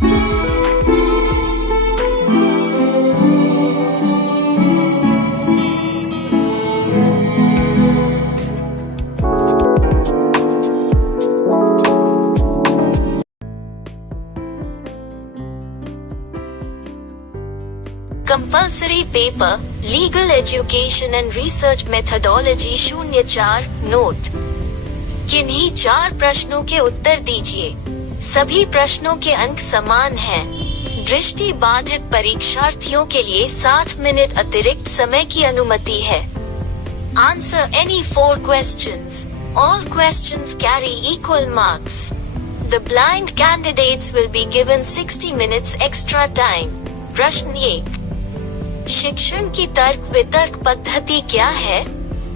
Compulsory paper legal education and research methodology 04 note. किन्हीं 4 प्रश्नों के उत्तर दीजिए। सभी प्रश्नों के अंक समान हैं। दृष्टि बाधित परीक्षार्थियों के लिए 60 मिनट अतिरिक्त समय की अनुमति है। Answer any 4 questions. All questions carry equal marks. The blind candidates will be given 60 minutes extra time. प्रश्न 1। शिक्षण की तर्क वितर्क पद्धति क्या है?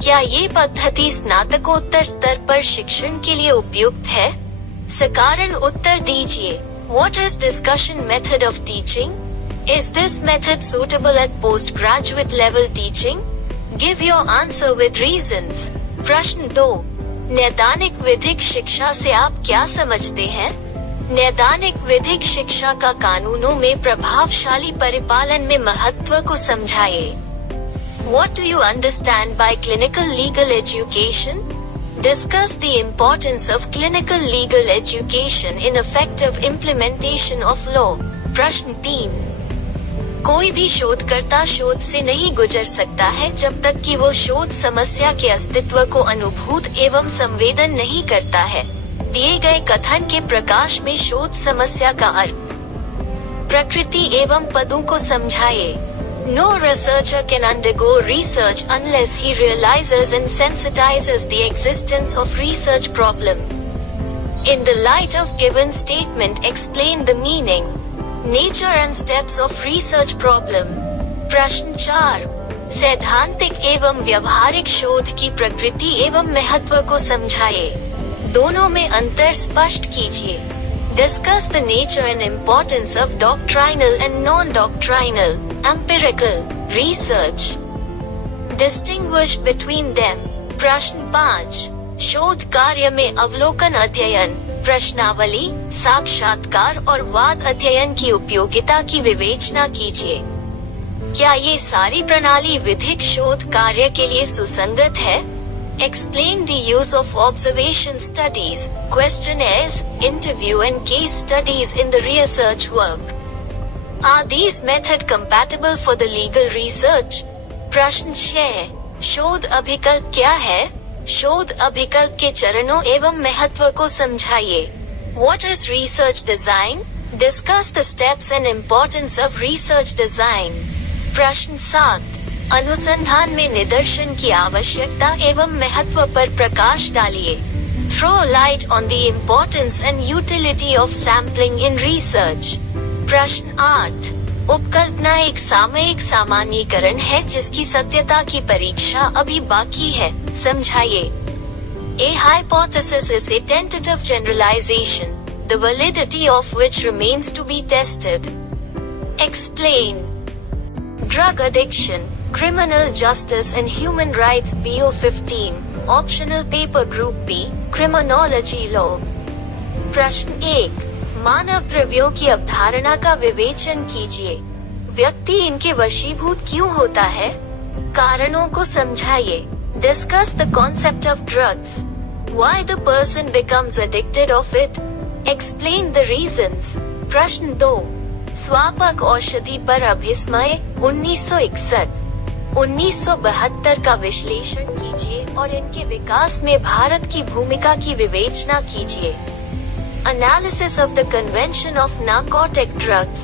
क्या ये पद्धति स्नातकोत्तर स्तर पर शिक्षण के लिए उपयुक्त है? सकारण उत्तर दीजिए। What is discussion method of teaching? Is this method suitable at postgraduate level teaching? Give your answer with reasons. प्रश्न 2। नैदानिक विधिक शिक्षा से आप क्या समझते हैं? नैदानिक विधिक शिक्षा का कानूनों में प्रभावशाली परिपालन में महत्व को समझाइए। What do you understand by clinical legal education? Discuss the importance of clinical legal education in effective implementation of law. प्रश्न 3। कोई भी शोधकर्ता शोध से नहीं गुजर सकता है जब तक कि वो शोध समस्या के अस्तित्व को अनुभूत एवं संवेदन नहीं करता है। दिए गए कथन के प्रकाश में शोध समस्या का अर्थ, प्रकृति एवं पदों को समझाइए। No researcher can undergo research unless he realizes and sensitizes the existence of research problem. In the light of given statement, explain the meaning, nature and steps of research problem. प्रश्न 4। सैद्धांतिक एवं व्यवहारिक शोध की प्रकृति एवं महत्व को समझाइए। दोनों में अंतर स्पष्ट कीजिए। Discuss the nature and importance of doctrinal and non-doctrinal, empirical, research. Distinguish between them. प्रश्न 5। शोध कार्य में अवलोकन अध्ययन, प्रश्नावली, साक्षात्कार और वाद अध्ययन की उपयोगिता की विवेचना कीजिए। क्या ये सारी प्रणाली विधिक शोध कार्य के लिए सुसंगत है? Explain the use of observation studies, questionnaires, interview and case studies in the research work. Are these methods compatible for the legal research? प्रश्न 6। शोध अभिकल्प क्या है? शोध अभिकल्प के चरणों एवं महत्व को समझाइए। What is research design? Discuss the steps and importance of research design. प्रश्न 7। अनुसंधान में निदर्शन की आवश्यकता एवं महत्व पर प्रकाश डालिए। Throw light on the importance and utility of sampling in research. प्रश्न 8। उपकल्पना एक सामयिक सामान्यीकरण है जिसकी सत्यता की परीक्षा अभी बाकी है, समझाइए। A hypothesis is a tentative generalization, the validity of which remains to be tested. Explain. Drug addiction, criminal justice and human rights BO 15, optional paper group B, criminology law. प्रश्न 1। मानव द्रव्यों की अवधारणा का विवेचन कीजिए। व्यक्ति इनके वशीभूत क्यों होता है? कारणों को समझाइए। Discuss the concept of drugs. Why the person becomes addicted of it? Explain the reasons. प्रश्न 2। स्वापक औषधि पर अभिसमय 1961, 1972 का विश्लेषण कीजिए और इनके विकास में भारत की भूमिका की विवेचना कीजिए। Analysis of the Convention of Narcotic Drugs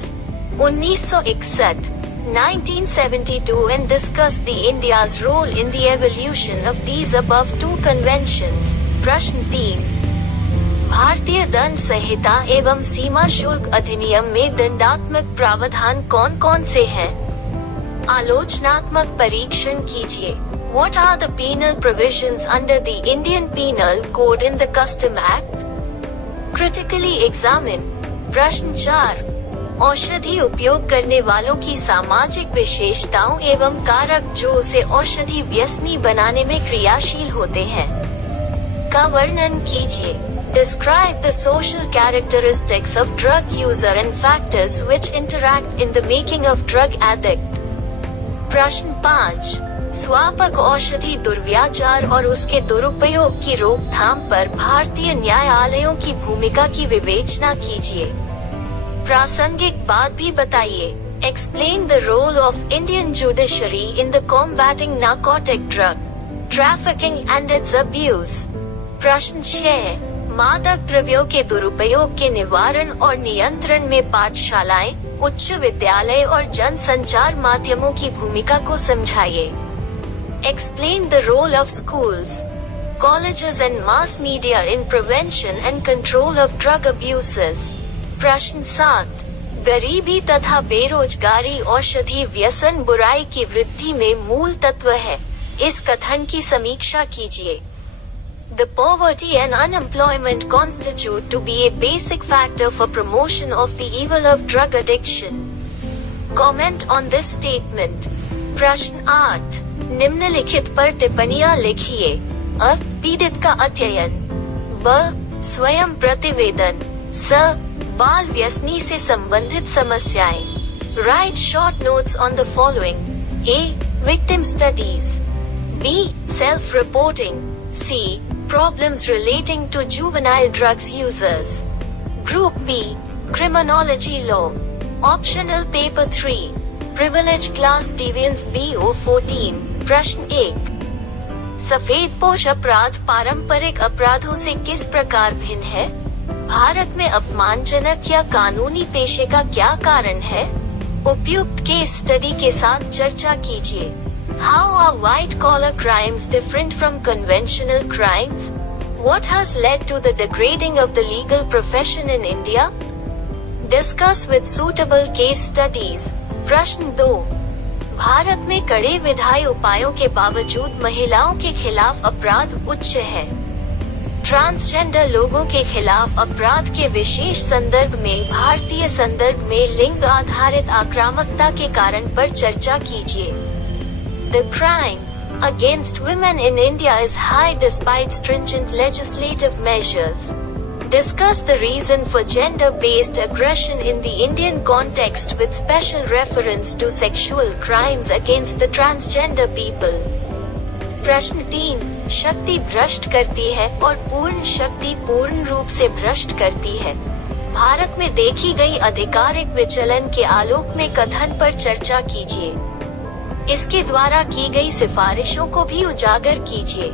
1961, 1972 and discuss the India's role in the evolution of these above 2 conventions. प्रश्न 3। भारतीय दंड संहिता एवं सीमा शुल्क अधिनियम में दंडात्मक प्रावधान कौन कौन से हैं? आलोचनात्मक परीक्षण कीजिए। What are the penal provisions under the Indian Penal Code in the Custom Act? Critically examine. प्रश्न 4। औषधि उपयोग करने वालों की सामाजिक विशेषताओं एवं कारक जो उसे औषधि व्यसनी बनाने में क्रियाशील होते हैं, का वर्णन कीजिए। Describe the social characteristics of drug user and factors which interact in the making of drug addict. प्रश्न 5, स्वापक औषधि दुर्व्याचार और उसके दुरुपयोग की रोकथाम पर भारतीय न्यायालयों की भूमिका की विवेचना कीजिए। प्रासंगिक बात भी बताइए। Explain the role of Indian judiciary in the combating narcotic drug trafficking and its abuse. प्रश्न 6, मादक द्रव्यों के दुरुपयोग के निवारण और नियंत्रण में पाठशालाएं, उच्च विद्यालय और जन संचार माध्यमों की भूमिका को समझाइए। Explain the role of schools, colleges and mass media in prevention and control of drug abuses. प्रश्न 7, गरीबी तथा बेरोजगारी औषधि व्यसन बुराई की वृद्धि में मूल तत्व है। इस कथन की समीक्षा कीजिए। The poverty and unemployment constitute to be a basic factor for promotion of the evil of drug addiction. Comment on this statement. प्रश्न 8, निम्नलिखित पर टिप्पणियां लिखिए। अ, पीड़ित का अध्ययन। ब, स्वयं प्रतिवेदन। स, बाल व्यसनी से संबंधित समस्याएं। Write short notes on the following. A, victim studies. B, self-reporting. C, problems relating to juvenile drugs users. Group B, criminology law. Optional paper 3, privilege class deviance BO14. प्रश्न 1, सफेदपोश अपराध पारंपरिक अपराधों से किस प्रकार भिन्न है? भारत में अपमानजनक या कानूनी पेशे का क्या कारण है? उपयुक्त केस स्टडी के साथ चर्चा कीजिए। How are white-collar crimes different from conventional crimes? What has led to the degrading of the legal profession in India? Discuss with suitable case studies. प्रश्न 2, भारत में कड़े विधायी उपायों के बावजूद महिलाओं के खिलाफ अपराध उच्च है। ट्रांसजेंडर लोगों के खिलाफ अपराध के विशेष संदर्भ में भारतीय संदर्भ में लिंग आधारित आक्रामकता के कारण पर चर्चा कीजिए। The crime against women in India is high despite stringent legislative measures. Discuss the reason for gender-based aggression in the Indian context with special reference to sexual crimes against the transgender people. प्रश्न 3, शक्ति भ्रष्ट करती है और पूर्ण शक्ति पूर्ण रूप से भ्रष्ट करती है। भारत में देखी गई आधिकारिक विचलन के आलोक में कथन पर चर्चा कीजिए। इसके द्वारा की गई सिफारिशों को भी उजागर कीजिए।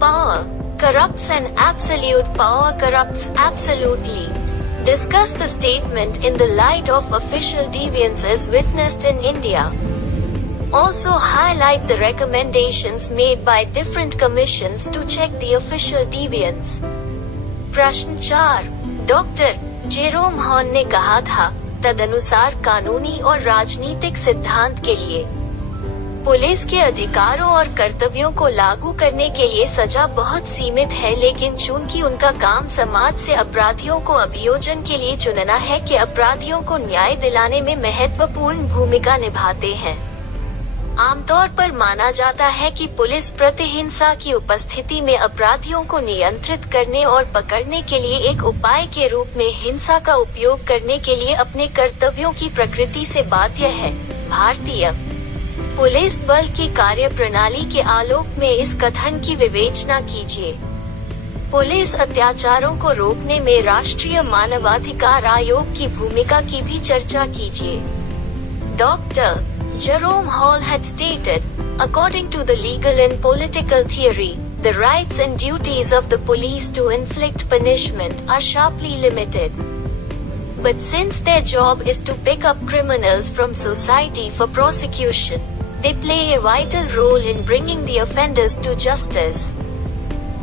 Power corrupts and absolute power corrupts absolutely. Discuss the statement in the light of official deviances witnessed in India. Also highlight the recommendations made by different commissions to check the official deviance. प्रश्न 4, doctor Jerome horn ने कहा था, तदनुसार कानूनी और राजनीतिक सिद्धांत के लिए पुलिस के अधिकारों और कर्तव्यों को लागू करने के लिए सजा बहुत सीमित है, लेकिन चूंकि उनका काम समाज से अपराधियों को अभियोजन के लिए चुनना है कि अपराधियों को न्याय दिलाने में महत्वपूर्ण भूमिका निभाते हैं। आमतौर पर माना जाता है कि पुलिस प्रतिहिंसा की उपस्थिति में अपराधियों को नियंत्रित करने और पकड़ने के लिए एक उपाय के रूप में हिंसा का उपयोग करने के लिए अपने कर्तव्यों की प्रकृति से बाध्य है। भारतीय पुलिस बल की कार्यप्रणाली के आलोक में इस कथन की विवेचना कीजिए। पुलिस अत्याचारों को रोकने में राष्ट्रीय मानवाधिकार आयोग की भूमिका की भी चर्चा कीजिए। Doctor Jerome Hall had stated, according to the legal and political theory, the rights and duties of the police to inflict punishment are sharply limited. But since their job is to pick up criminals from society for prosecution, they play a vital role in bringing the offenders to justice.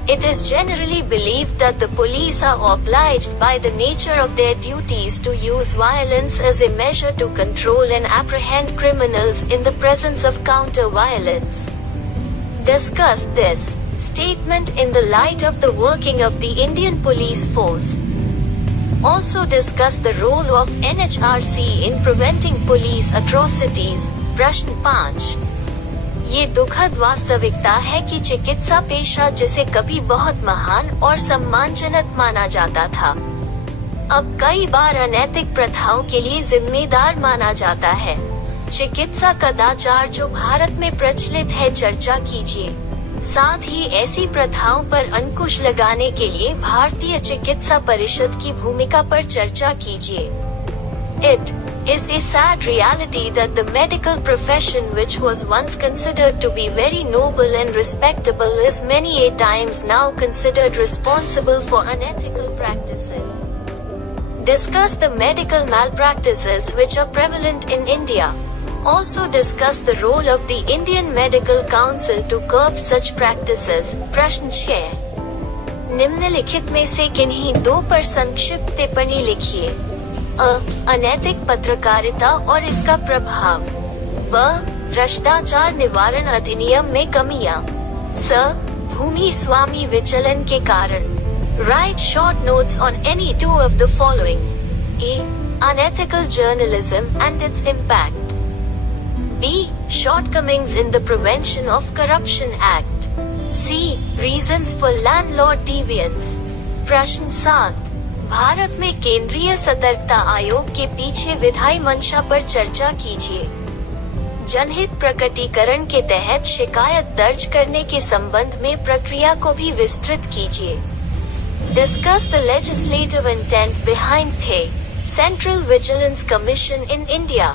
It is generally believed that the police are obliged by the nature of their duties to use violence as a measure to control and apprehend criminals in the presence of counter-violence. Discuss this statement in the light of the working of the Indian police force. Also discuss the role of NHRC in preventing police atrocities. प्रश्न 5, ये दुखद वास्तविकता है कि चिकित्सा पेशा जिसे कभी बहुत महान और सम्मानजनक माना जाता था, अब कई बार अनैतिक प्रथाओं के लिए जिम्मेदार माना जाता है। चिकित्सा कदाचार जो भारत में प्रचलित है, चर्चा कीजिए। साथ ही ऐसी प्रथाओं पर अंकुश लगाने के लिए भारतीय चिकित्सा परिषद की भूमिका पर चर्चा कीजिए। It is a sad reality that the medical profession, which was once considered to be very noble and respectable, is many a times now considered responsible for unethical practices. Discuss the medical malpractices which are prevalent in India. Also discuss the role of the Indian Medical Council to curb such practices. प्रश्न 6। निम्नलिखित में से किन्हीं दो पर संक्षिप्त टिप्पणी लिखिए। अ, अनैतिक पत्रकारिता और इसका प्रभाव। ब, भ्रष्टाचार निवारण अधिनियम में कमियां। स, भूमि स्वामी विचलन के कारण। Write short notes on any two of the following. A, unethical journalism and its impact. B, shortcomings in the Prevention of Corruption Act. C, reasons for landlord deviance. प्रश्न 7। भारत में केंद्रीय सतर्कता आयोग के पीछे विधायी मंशा पर चर्चा कीजिए। जनहित प्रकटीकरण के तहत शिकायत दर्ज करने के संबंध में प्रक्रिया को भी विस्तृत कीजिए। Discuss the legislative intent behind the Central Vigilance Commission in India.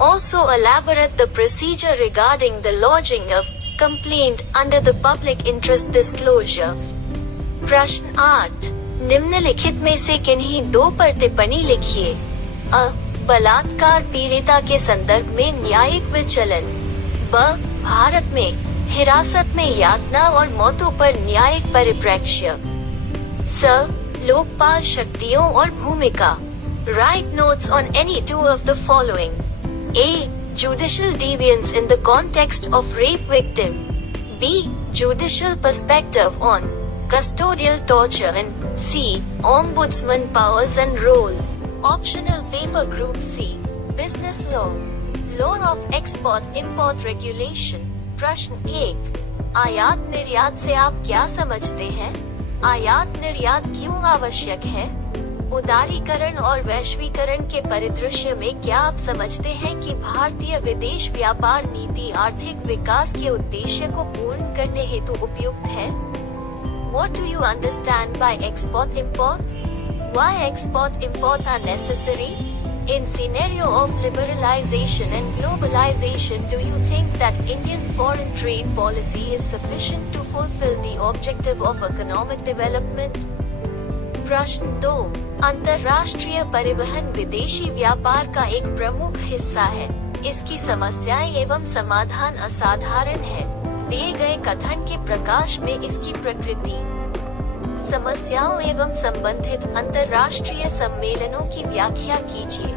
Also elaborate the procedure regarding the lodging of complaint under the public interest disclosure. प्रश्न 8। निम्नलिखित में से किन्हीं दो पर टिप्पणी लिखिए। अ, बलात्कार पीड़िता के संदर्भ में न्यायिक विचलन। ब, भारत में हिरासत में यातना और मौतों पर न्यायिक परिप्रेक्ष्य। स, लोकपाल शक्तियों और भूमिका। Write notes on any two of the following. A, judicial deviance in the context of rape victim. B, judicial perspective on custodial torture, and C, ombudsman powers and role. Optional paper group C, business law. Law of export import regulation. प्रश्न 1। आयात निर्यात से आप क्या समझते हैं? आयात निर्यात क्यों आवश्यक है? उदारीकरण और वैश्वीकरण के परिदृश्य में क्या आप समझते हैं कि भारतीय विदेश व्यापार नीति आर्थिक विकास के उद्देश्य को पूर्ण करने हेतु उपयुक्त है? What do you understand by export-import? Why export-import are necessary? In scenario of liberalization and globalization, do you think that Indian foreign trade policy is sufficient to fulfill the objective of economic development? प्रश्न 2। अंतर्राष्ट्रीय परिवहन विदेशी व्यापार का एक प्रमुख हिस्सा है। इसकी समस्याएं एवं समाधान असाधारण है। दिए गए कथन के प्रकाश में इसकी प्रकृति, समस्याओं एवं संबंधित अंतर्राष्ट्रीय सम्मेलनों की व्याख्या कीजिए।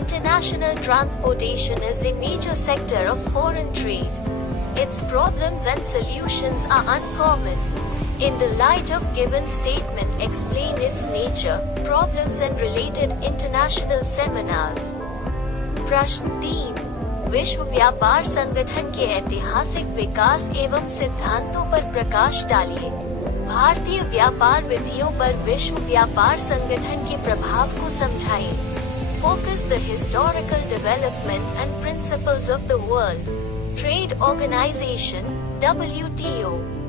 International transportation is a major sector of foreign trade. Its problems and solutions are uncommon. In the light of given statement, explain its nature, problems and related international seminars. प्रश्न 3। विश्व व्यापार संगठन के ऐतिहासिक विकास एवं सिद्धांतों पर प्रकाश डालिए। भारतीय व्यापार विधियों पर विश्व व्यापार संगठन के प्रभाव को समझाइए। Focus the historical development and principles of the World Trade Organization (WTO).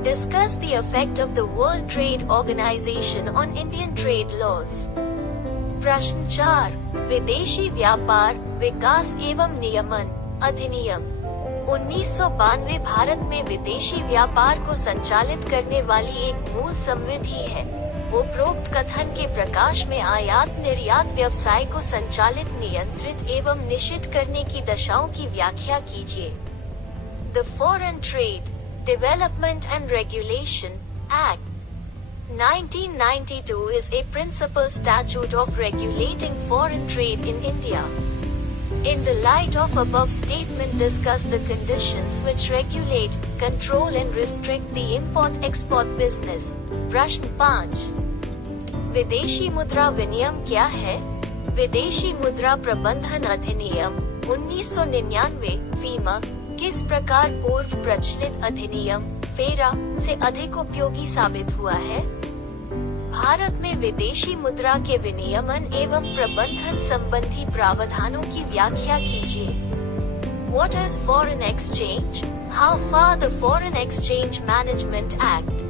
Discuss the effect of the World Trade Organization on Indian trade laws. प्रश्न 4। विदेशी व्यापार विकास एवं नियमन अधिनियम। 1992 भारत में विदेशी व्यापार को संचालित करने वाली एक मूल संविधि है। उपरोक्त कथन के प्रकाश में आयात निर्यात व्यवसाय को संचालित, नियंत्रित एवं निषिद्ध करने की दशाओं की व्याख्या कीजिए। The Foreign Trade Development and Regulation Act 1992 is a principal statute of regulating foreign trade in India. In the light of above statement, discuss the conditions which regulate, control and restrict the import-export business. प्रश्न 5। विदेशी मुद्रा विनियम क्या है? विदेशी मुद्रा प्रबंधन अधिनियम 1999 फीमा किस प्रकार पूर्व प्रचलित अधिनियम फेरा से अधिक उपयोगी साबित हुआ है? भारत में विदेशी मुद्रा के विनियमन एवं प्रबंधन संबंधी प्रावधानों की व्याख्या कीजिए। What is foreign exchange? How far the Foreign Exchange Management Act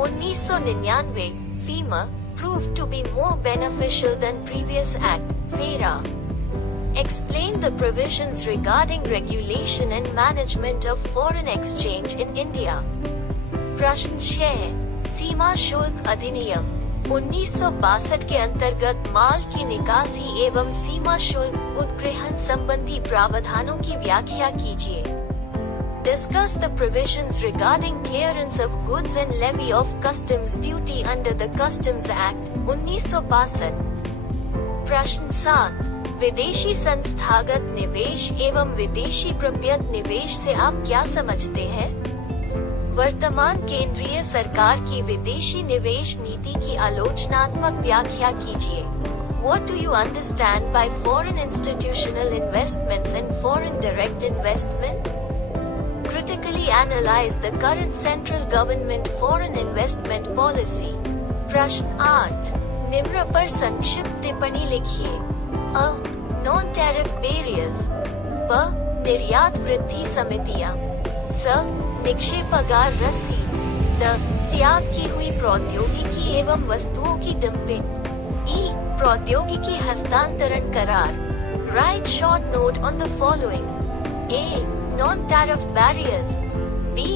1999 (FEMA) proved to be more beneficial than previous act (FERA). Explain the provisions regarding regulation and management of foreign exchange in India. प्रश्न 6 सीमा शुल्क अधिनियम 1962 के अंतर्गत माल की निकासी एवं सीमा शुल्क उत्ग्रहण संबंधी प्रावधानों की व्याख्या कीजिए। Discuss the provisions regarding clearance of goods and levy of customs duty under the Customs Act 1962। प्रश्न 7 विदेशी संस्थागत निवेश एवं विदेशी प्रत्यक्ष निवेश से आप क्या समझते हैं? वर्तमान केंद्रीय सरकार की विदेशी निवेश नीति की आलोचनात्मक व्याख्या कीजिए। What do you understand by foreign institutional investments and foreign direct investment? Critically analyze the current central government foreign investment policy। प्रश्न 8 निम्न पर संक्षिप्त टिप्पणी लिखिए। अ नॉन टैरिफ बैरियर्स, ब निर्यात वृद्धि समितियां, स निक्षेपागार रसीद, द त्याग की हुई प्रौद्योगिकी एवं वस्तुओं की डंपिंग, ई प्रौद्योगिकी हस्तांतरण करार। Write short note on the following. A non tariff barriers, B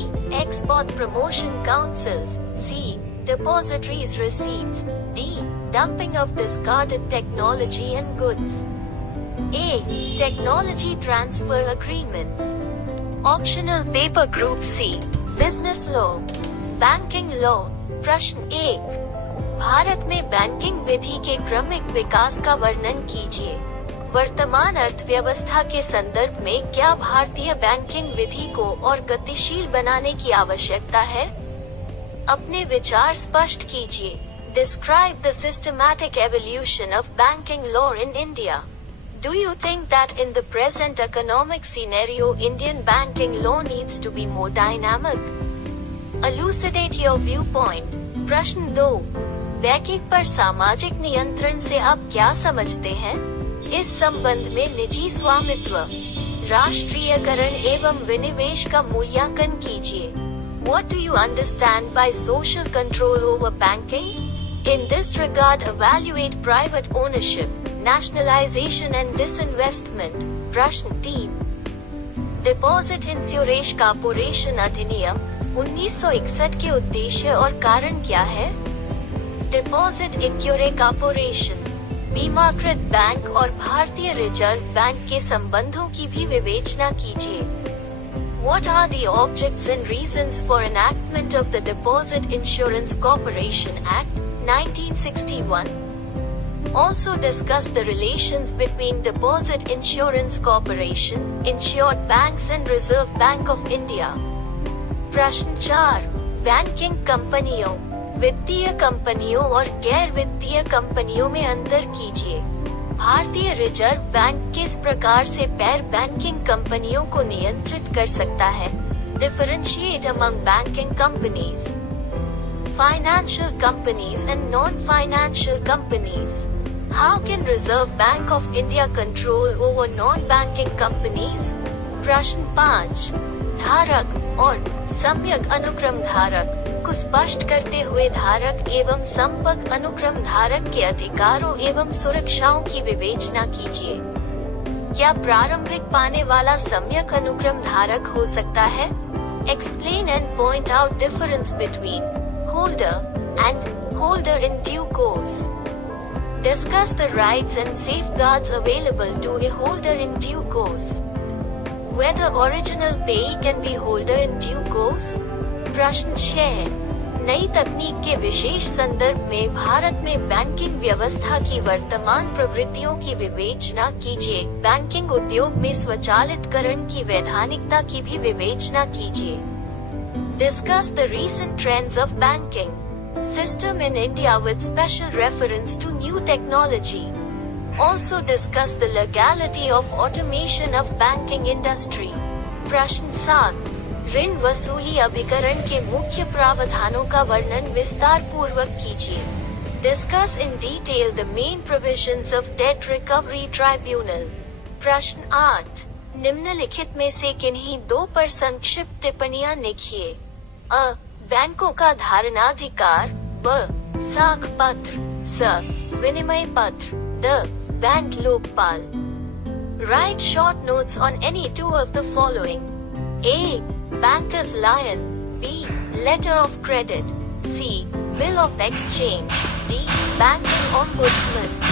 export promotion councils, C depositories receipts, D dumping of discarded technology and goods। A technology transfer agreements। Optional paper group C business law, banking law. प्रश्न 1 भारत में banking विधि के क्रमिक विकास का वर्णन कीजिए। वर्तमान अर्थव्यवस्था के संदर्भ में क्या भारतीय बैंकिंग विधि को और गतिशील बनाने की आवश्यकता है? अपने विचार स्पष्ट कीजिए। Describe the systematic evolution of banking law in India। Do you think that in the present economic scenario Indian banking law needs to be more dynamic? Elucidate your viewpoint। प्रश्न 2 बैंकिंग पर सामाजिक नियंत्रण से आप क्या समझते हैं? इस संबंध में निजी स्वामित्व, राष्ट्रीयकरण एवं विनिवेश का मूल्यांकन कीजिए। What do you understand by social control over banking? In this regard evaluate private ownership, nationalization and disinvestment। प्रश्न 3 डिपॉजिट इंश्योरेंस कॉर्पोरेशन अधिनियम 1961 के उद्देश्य और कारण क्या है? डिपॉजिट इंश्योरेंस कॉर्पोरेशन बीमाकृत बैंक और भारतीय रिजर्व बैंक के संबंधों की भी विवेचना कीजिए। What are the objects and reasons for enactment of the Deposit Insurance Corporation Act 1961? Also discuss the relations between Deposit Insurance Corporation, insured banks and Reserve Bank of India। प्रश्न 4 banking कंपनियों, वित्तीय कंपनियों और गैर वित्तीय कंपनियों में अंतर कीजिए। भारतीय रिजर्व बैंक किस प्रकार से गैर बैंकिंग कंपनियों को नियंत्रित कर सकता है? Differentiate among banking companies, financial companies and non-financial companies। How can Reserve Bank of India control over non-banking companies? प्रश्न 5 धारक और सम्यक अनुक्रम धारक को स्पष्ट करते हुए धारक एवं संपर्क अनुक्रम धारक के अधिकारों एवं सुरक्षाओं की विवेचना कीजिए। क्या प्रारंभिक पाने वाला सम्यक अनुक्रम धारक हो सकता है? Explain and point out difference between holder and holder in due course। Discuss the rights and safeguards available to a holder in due course। Whether original payee can be holder in due course। प्रश्न 6 नई तकनीक के विशेष संदर्भ में भारत में banking व्यवस्था की वर्तमान प्रवृत्तियों की विवेचना कीजिए। बैंकिंग उद्योग में स्वचालितकरण की वैधानिकता की भी विवेचना कीजिए। Discuss the recent trends of banking system in India with special reference to new technology। Also discuss the legality of automation of banking industry। प्रश्न 7, ऋण वसूली अभिकरण के मुख्य प्रावधानों का वर्णन विस्तार पूर्वक कीजिए। Discuss in detail the main provisions of date recovery tribunal. प्रश्न 8, निम्नलिखित में से किन्हीं दो पर संक्षिप्त टिप्पणियां लिखिए। अ, बैंकों का धारणाधिकार, ब, साख पत्र, स, विनिमय पत्र, the, bank Lokpal. Write short notes on any two of the following. A, banker's lion. B, letter of credit. C, bill of exchange. D, banking ombudsman.